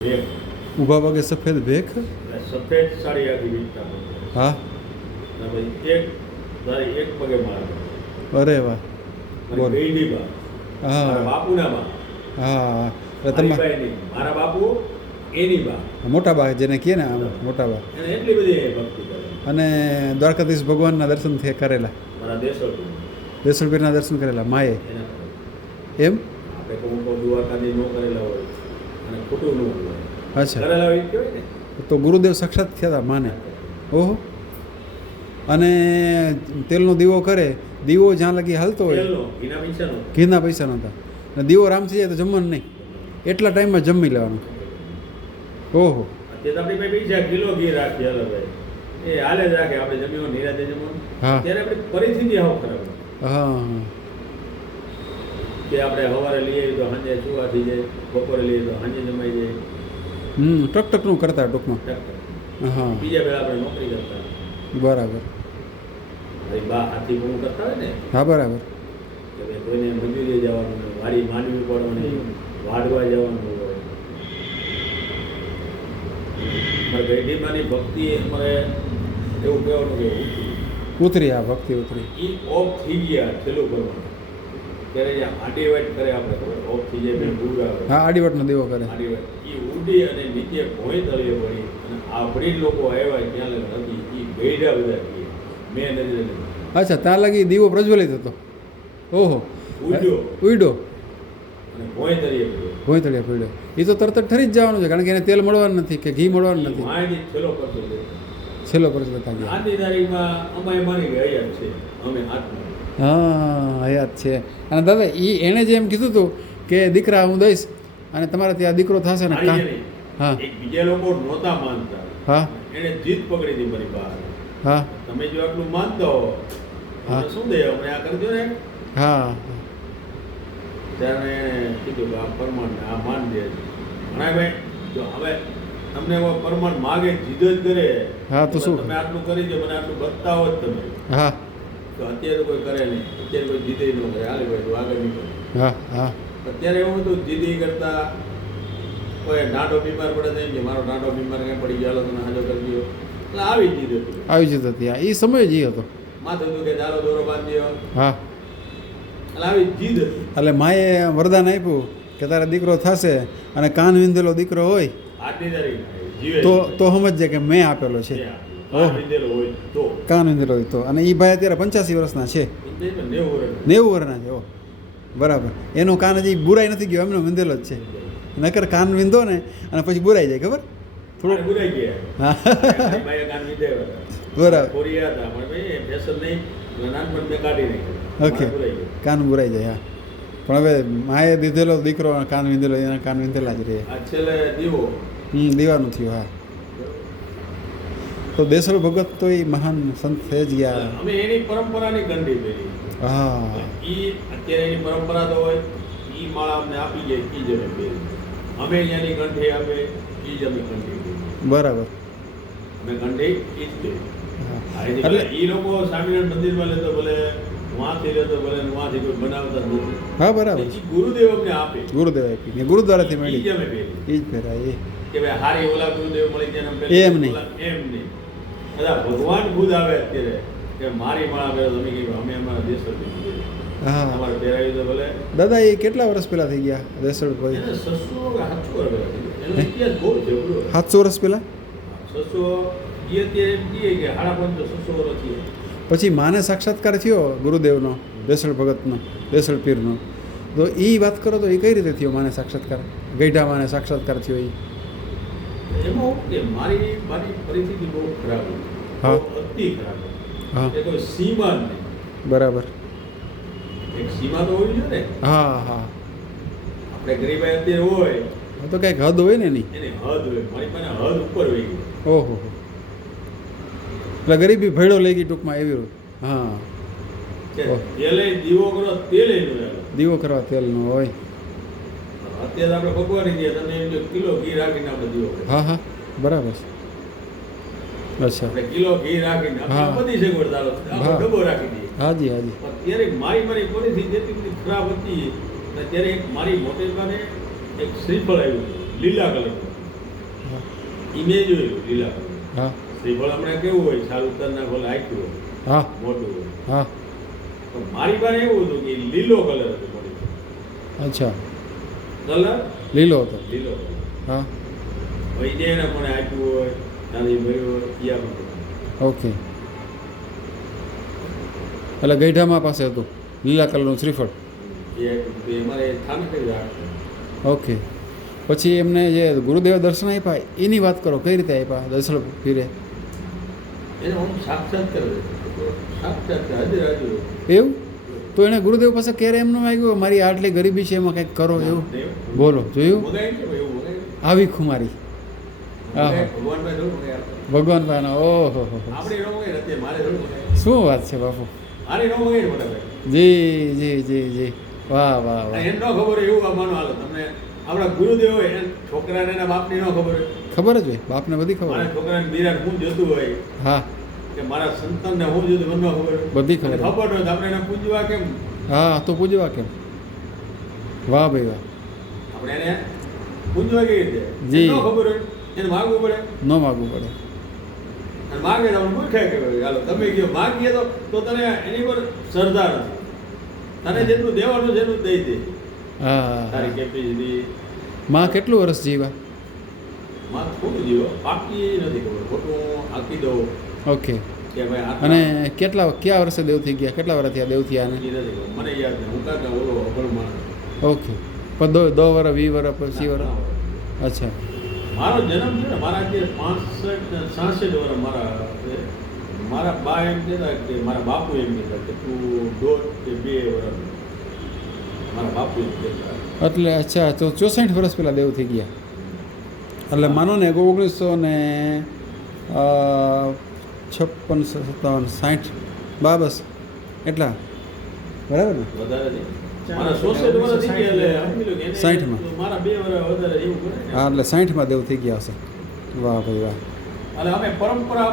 ભેખ ઊભા પગે સફેદ ભેખ. એટલે સફેદ સાડી આખી વીકતા હા. અને પછી એક તારી એક પગે મારે અરે વાહ. મારી બોલ. બેયની બા હા મારા બાપુના બા હા. એટલે મારી તમારે બાઈની મારા બાપુ એની બા મોટા બા જેને કહે ને આમ મોટા બા. એને એટલી બધી ભક્તિ કરે અને દ્વારકાધીશ ભગવાનના દર્શન કરેલા, મારા દેશોથી દેસલપીરના દર્શન કરેલા માએ એના એમ. આપણે કહું તો દ્વારકાથી ન કરેલા હોય અને ખોટું ન હોય અચ્છા. કરેલા હોય એ કહેવાય ને. તો ગુરુદેવ સાક્ષાત થયા હતા માને. ઓહો. અને તેલનો દીવો કરે, દીવો જ્યાં લગી હાલતો હોય, તેલનો ઘીના પૈસાનો ઘીના પૈસા નહોતા, અને દીવો રામ થઈ જાય તો જમવાનું નહીં, એટલા ટાઈમમાં જમી લેવાનું. ઓહો. તે તો આપણી પાસે પૈસા કિલો ઘી રાખીએ અલગ ભાઈ એ હાલે જ રાખે આપણે જમીન નિરાતે જમવાનું હા. ત્યારે આપણી પરિસ્થિતિ આવો ખરાબ હા કે આપણે સવારે લઈ આવીએ તો સાંજે સુવા થઈ જાય, બપોરે લઈએ તો સાંજે જમાઈ જાય. ટક ટકનું કરતા ટૂંકમાં. હા બીજા પહેલા આપણે નોકરી કરતા બરાબર. ભાઈ બા હાથી ગુણ કરતા હોય ને હા બરાબર. કે ભાઈ કોઈને મજૂરીએ જવાનું હોય, વાડી માંડવી પડવાની, વાડવા જવાનું હોય. મારે ગઈઢીમાની ભક્તિ અમારે એવું કહેવાનું કે ઉતરી આ ભક્તિ ઉતરી. એ ઓફ થઈ ગયા છેલ્લું કરવાનું ત્યારે જે આડી વાઈટ કરે આપણે ખબર ઓફ થઈ જાય મેં દૂર આવે હા આડીવટનો દેવો કરે. આડી વાઈટ એ ઉડી અને નીચે ભોંય તળીએ પડી અને આપણી લોકો આવ્યા ક્યાં લગ નથી એ ગઈઢા બધા કહીએ મેં નજરે નથી અચ્છા ત્યાં લગી દીવો પ્રજ્વલિત હતો. ઓહો. ઉડ્યો ઉડ્યો. અને ભોંય તળીએ પડ્યો ભોંયતળિયા પડ્યો. એ તો તરત જ ઠરી જ જવાનું છે, કારણ કે એને તેલ મળવાનું નથી કે ઘી મળવાનું નથી. માહિતી છેલ્લો કરતો છે છેલ્લો પરસ લેતા ગયા. આજની તારીખમાં અમારે માની ગયા યાદ છે અમે હાથમાં હા યાદ છે. અને દાદા એણે જે એમ કીધું હતું કે દીકરા હું દઈશ અને તમારે ત્યાં દીકરો થશે ને મારી કા. નહીં. હા એક બીજા લોકો નહોતા માનતા હા એને જીત પકડી હતી મારી બહાર હા તમે જો આટલું માનતા હો હા. તો શું દે અમને આ કરજો ને હા ત્યારે એણે કીધું કે આ પરમાણ આ માન દે છે ઘણા ભાઈ જો હવે તમને એવો પરમાણ માગે જીદ જ કરે હા, તો શું? તમે આટલું કરી દો મને આટલું બતાવો જ તમે હા તો અત્યારે કોઈ કરે નહીં, અત્યારે કોઈ જીદે ન કરે હાલે ભાઈ તું આગળ નીકળ. હા હા અત્યારે એવું હતું જીદી કરતા કોઈ નાડો બીમાર પડે તો એમ કે મારો નાડો બીમાર કંઈ પડી ગયો તમે હાજો કરી દો એટલે આવી જીદ હતી આવી જતો ત્યાં એ સમય જ એ હતો. માથું હતું કે ચાલો દોરો બાંધી દો હા એટલે આવી જીદ હતી. એટલે માએ વરદાન આપ્યું કે તારે દીકરો થશે અને કાન વિંધેલો દીકરો હોય આજની તારીખ જીવે તો સમજજે કે મેં આપેલો છે. કાન વિંધેલો હોય તો કાન વિંધેલો હોય તો. અને એ ભાઈ અત્યારે 85 વર્ષના છે, એટલે તો 90 વર્ષ 90 વર્ષના છે. ઓ બરાબર. એનો કાન હજી બુરાઈ નથી ગયો, એમનો વિંધેલો જ છે. નકર કાન વિંધો ને અને પછી બુરાઈ જાય ખબર થોડું બુરાઈ ગયા હા ભાઈ કાન વિંધેલા હતા બરાબર. કોરિયા હતા પણ ભાઈ ફેશન નહીં એટલે નાનપણ મેં કાઢી નાખ્યું ઓકે. મારે બુરાઈ ગયા. કાન બુરાઈ જાય. હા પણ હવે માએ દીધેલો દીકરો કાન વિંધેલો એના કાન વિંધેલા જ રહે. આ છેલ્લે દીવો દીવાનું થયું. હા તો દેસલ ભગત તો એ મહાન સંત થઈ જ ગયા. અમે એની પરંપરાની ગંઢી પહેરી હા ઈ અત્યારે એની પરંપરા તો હોય ઈ માળા અમને આપી જાય ઈ જ અમે પહેરી અમે અહીંયાની ગંઠી આપે ઈ જ અમે ગંઠી પહેરી બરાબર. અમે ગંઠી ઈ જ પહેરી હા એટલે ઈ લોકો સ્વામિનારાયણ મંદિરમાં લેતો ભલે વાંથી લેતો ભલે ને વાંથી કોઈ બનાવતા જ નથી. હા બરાબર. ઈ ગુરુદેવ અમને આપે ગુરુદેવ આપી ને ગુરુદ્વારાથી ઈ મળી જ અમે પહેરી એ જ ફેરાય. કે ભાઈ હારી ઓલા ગુરુદેવ મળી ગયા ને એમ નહીં. એમ નહીં બધા ભગવાન ખુદ આવે અત્યારે કે મારી માળા પહેરો તમે કીધું અમે અમારા દેશ હા અમારે પહેરાવી તો ભલે દાદા એ કેટલા વર્ષ પહેલા થઈ ગયા દેસળ ભાઈ? એને 600 કે 700 વર્ષ એનો ઇતિહાસ બહુ જબરો 700 વર્ષ પહેલા. 600 એ અત્યારે એમ કહીએ કે 550 600 વર્ષ થયા. પછી માને સાક્ષાત્કાર થયો ગુરુદેવનો, દેસળ ભગતનો, દેસળ પીરનો. તો એ વાત કરો તો એ કઈ રીતે થયો માને સાક્ષાત્કાર? ગઈઢા માને સાક્ષાત્કાર થયો એ? એમાં કે મારી પરિસ્થિતિ બહુ ખરાબ હતી. હા. બહુ અતિ ખરાબ હતી. હા કે કોઈ સીમા જ નહીં. બરાબર. એક સીમા તો હોવી જોઈએ ને. હા હા આપણે ગરીબાઈ અત્યારે હોય તો કંઈક હદ હોય ને એની. એની હદ હોય મારી પાસે હદ ઉપર હોય ગઈ ઓહો એટલે ગરીબી ભેડો લઈ ગઈ ટૂંકમાં એવી. હા કે ઓહ. તેલે દીવો કરો તેલે નો લાગે. દીવો કરવા તેલનો હોય. અત્યારે આપણે ભગવાન ગયા તમે એમ જો કિલો ઘી રાખીને આપણે દીવો કરીએ. હા હા બરાબર છે. અચ્છા. આપણે કિલો ઘી રાખીને હા. આપણે બધી સગવડ ચાલો હા. આપણે ડબ્બો રાખી દઈએ. હાજી હાજી. અત્યારે મારી પરિસ્થિતિ જેટલી બધી ખરાબ હતી ત્યારે એક મારી મોટી માને એક શ્રીફળ આવ્યું લીલા કલરનું હા ઈ મેં જોયેલું લીલા કલર. હા શ્રીફળ હમણાં કેવું હોય છાલ ઉતરના ફળ આખ્યું હોય હા મોટું હોય, હા પણ મારી પાસે એવું હતું કે લીલો કલર હતો મારી પાસે. અચ્છા કલર લીલો હતો લીલો કલર. હા પછી જે એને પણ આપ્યું હોય નાની ભર્યું હોય ઈ આપણે ઓકે એટલે ગઈઢામાં પાસે હતું લીલા કલરનું શ્રીફળ એ આપ્યું તો અમારે થાને કઈ રાખતું. ઓકે પછી એમને જે ગુરુદેવે દર્શન આપ્યા એની વાત કરો કઈ રીતે આપ્યા દર્શન પીરે એને હું સાક્ષાત્કાર સાક્ષાત્કાર હાજર હાજર એવું તો એને ગુરુદેવ પાસે ક્યારે એમનું આવ્યું મારી આટલી ગરીબી છે એમાં કંઈક કરો એવું બોલો જોયું મગાય છે ભાઈ, એવું મગાય આવી ખુમારી હા હા ભગવાન ભાઈ થોડું મગાય આપણે. ભગવાન ભાઈનો ઓહો હો આપણે નો મગાય ને અત્યારે મારે થોડું મગાય. શું વાત છે બાપુ મારે નો મગાય ને મોટા ભાઈ. જી જી જી જી વાહ વાહ વાહ એને નો ખબર હોય એવું આ માનો હાલો તમને આપણા ગુરુદેવ હોય એને છોકરાને એના બાપની નો ખબર હોય. ખબર જ હોય બાપને બધી ખબર મારા હોય છોકરાને બિરાટ હું જોતું હોય હા કે મારા સંતાનને હું જોતું મને નો ખબર હોય. બધી ખબર અને હોય. ખબર હોય તો આપણે એને પૂજવા કેમ? હા તો પૂજવા કેમ વાહ ભાઈ વાહ આપણે એને પૂજવા કેવી રીતે? જી. એને નો ખબર હોય એને માગવું પડે. ન માગવું પડે અને માગે તો આપણે મૂર્ખાઈ કહેવાય. હાલો તમે કહો માગીએ તો તને એની પર શ્રદ્ધા નથી. તને જેટલું દેવાનું છે એટલું દઈ દે. હા હા, તારી હા કેપેસિટી માં કેટલું વર્ષ જીવા માં થોડું જીવો બાકી નથી ખબર. ખોટું આખી દઉં ઓકે કે ભાઈ આ અને કયા વર્ષે દેવ થઈ ગયા કેટલા વર્ષ થયા દેવ થયા આને નથી ખબર. મને યાદ નહીં. હું કાંઈ ઓલો અભણ માણસ. ઓકે પણ દો વર્ષ 20 વર્ષ પછી વર્ષ અચ્છા મારો જન્મ છે ને મારા જે 65-66 વર્ષ મારા છે. મારા બા એમ કહેતા કે મારા બાપુ એમ કહેતા કે તું 1.5 કે 2 વર્ષ. મારા બાપુ એમ કહેતા. એટલે અચ્છા તો 64 વર્ષ પહેલાં દેવ થઈ ગયા એટલે માનો ને 1956 57 60 બસ એટલા બરાબર ને વધારે નહીં. મારા 66 વર્ષ થઈ ગયા એટલે સમજી લો કે એને 60 માં. મારા 2 વર્ષ વધારે એવું કરે ને. હા એટલે 60માં દેવ થઈ ગયા હશે વાહ ભાઈ વાહ એટલે અમે પરંપરા